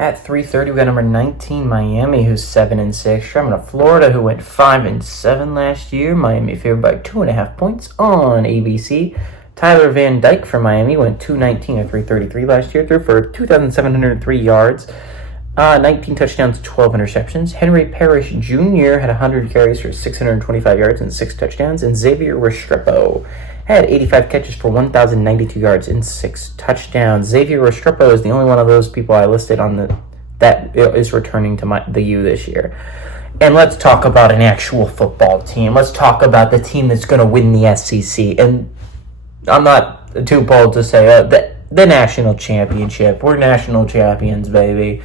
At 3:30, we got number 19, Miami, who's 7-6. Traveling to Florida, who went 5-7 last year. Miami favored by 2.5 points on ABC. Tyler Van Dyke for Miami went 219 at 333 last year, threw for 2,703 yards, 19 touchdowns, 12 interceptions. Henry Parrish Jr. had 100 carries for 625 yards and 6 touchdowns. And Xavier Restrepo had 85 catches for 1,092 yards and 6 touchdowns. Xavier Restrepo is the only one of those people I listed on that is returning to the U this year. And let's talk about an actual football team. Let's talk about the team that's going to win the SEC. And I'm not too bold to say the national championship. We're national champions, baby.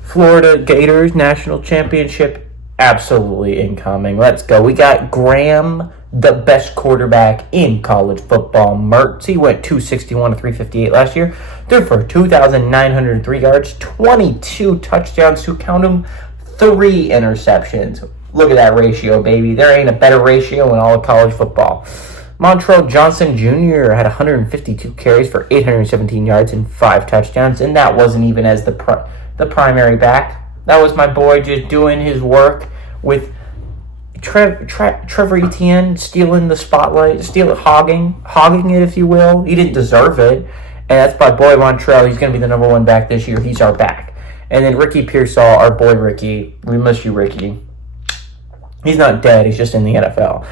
Florida Gators national championship, absolutely incoming. Let's go. We got Graham, the best quarterback in college football. Mertz, he went 261 to 358 last year. Threw for 2,903 yards, 22 touchdowns, to count them, 3 interceptions. Look at that ratio, baby. There ain't a better ratio in all of college football. Montrell Johnson Jr. had 152 carries for 817 yards and 5 touchdowns, and that wasn't even as the primary back. That was my boy just doing his work with Trevor Etienne stealing the spotlight, hogging it, if you will. He didn't deserve it, and that's my boy Montrell. He's going to be the number 1 back this year. He's our back. And then Ricky Pearsall, our boy Ricky. We miss you, Ricky. He's not dead. He's just in the NFL.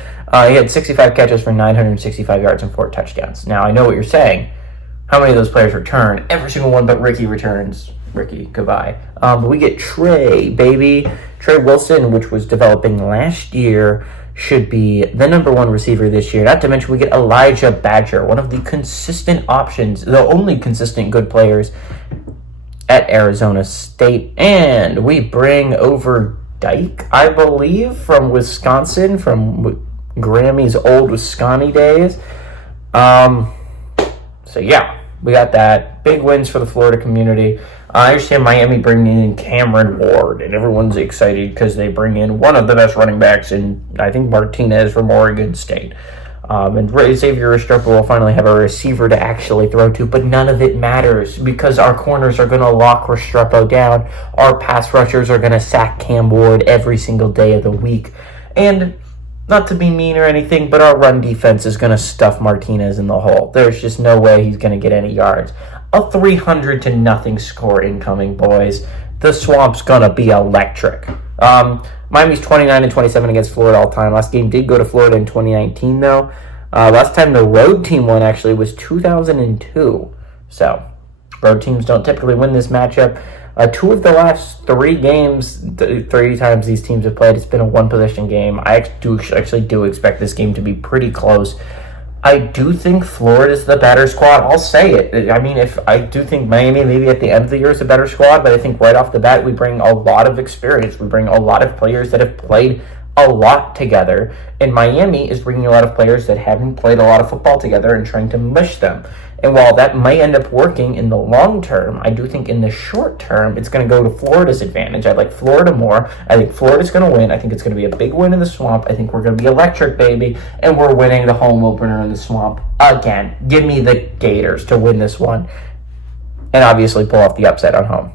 He had 65 catches for 965 yards and 4 touchdowns. Now, I know what you're saying. How many of those players return? Every single one but Ricky returns. Ricky, goodbye. But we get Trey, baby. Trey Wilson, which was developing last year, should be the number 1 receiver this year. Not to mention we get Elijah Badger, one of the consistent options, the only consistent good players at Arizona State. And we bring over Dyke, I believe, from Wisconsin, from Grammy's old Wisconsin days. So yeah, we got that. Big wins for the Florida community. I understand Miami bringing in Cameron Ward, and everyone's excited because they bring in one of the best running backs in, I think, Martinez from Oregon State. And Xavier Restrepo will finally have a receiver to actually throw to, but none of it matters because our corners are going to lock Restrepo down. Our pass rushers are going to sack Cam Ward every single day of the week. And not to be mean or anything, but our run defense is going to stuff Martinez in the hole. There's just no way he's going to get any yards. A 300-0 score incoming, boys. The Swamp's going to be electric. Miami's 29-27 against Florida all time. Last game did go to Florida in 2019, though. Last time the road team won, actually, was 2002. So, road teams don't typically win this matchup. 2 of the last 3 games, 3 times these teams have played, it's been a 1-possession game. I actually do expect this game to be pretty close. I do think Florida's the better squad. I'll say it. I mean, if I do think Miami maybe at the end of the year is a better squad, but I think right off the bat we bring a lot of experience. We bring a lot of players that have played a lot together, and Miami is bringing a lot of players that haven't played a lot of football together and trying to mush them. And while that might end up working in the long term, I do think in the short term, it's going to go to Florida's advantage. I like Florida more. I think Florida's going to win. I think it's going to be a big win in the Swamp. I think we're going to be electric, baby. And we're winning the home opener in the Swamp again. Give me the Gators to win this one. And obviously pull off the upset on home.